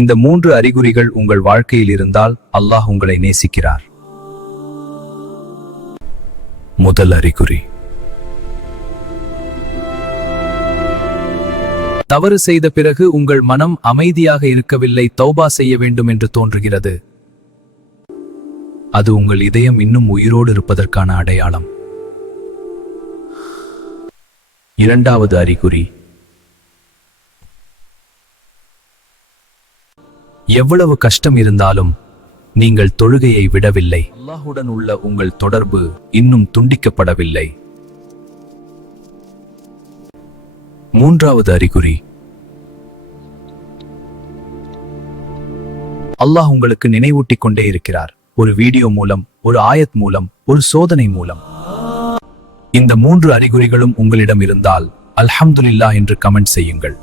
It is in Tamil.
இந்த 3 அறிகுறிகள் உங்கள் வாழ்க்கையில் இருந்தால் அல்லாஹ் உங்களை நேசிக்கிறார். முதல் அறிகுறி, தவறு செய்த பிறகு உங்கள் மனம் அமைதியாக இருக்கவில்லை, தௌபா செய்ய வேண்டும் என்று தோன்றுகிறது. அது உங்கள் இதயம் இன்னும் உயிரோடு இருப்பதற்கான அடையாளம். இரண்டாவது அறிகுறி, எவ்வளவு கஷ்டம் இருந்தாலும் நீங்கள் தொழுகையை விடவில்லை, அல்லாஹுடன் உள்ள உங்கள் தொடர்பு இன்னும் துண்டிக்கப்படவில்லை. மூன்றாவது அறிகுறி, அல்லாஹ் உங்களுக்கு நினைவூட்டிக் கொண்டே இருக்கிறார். ஒரு வீடியோ மூலம், ஒரு ஆயத் மூலம், ஒரு சோதனை மூலம். இந்த 3 அறிகுறிகளும் உங்களிடம் இருந்தால் அல்ஹம்துலில்லாஹ் என்று கமெண்ட் செய்யுங்கள்.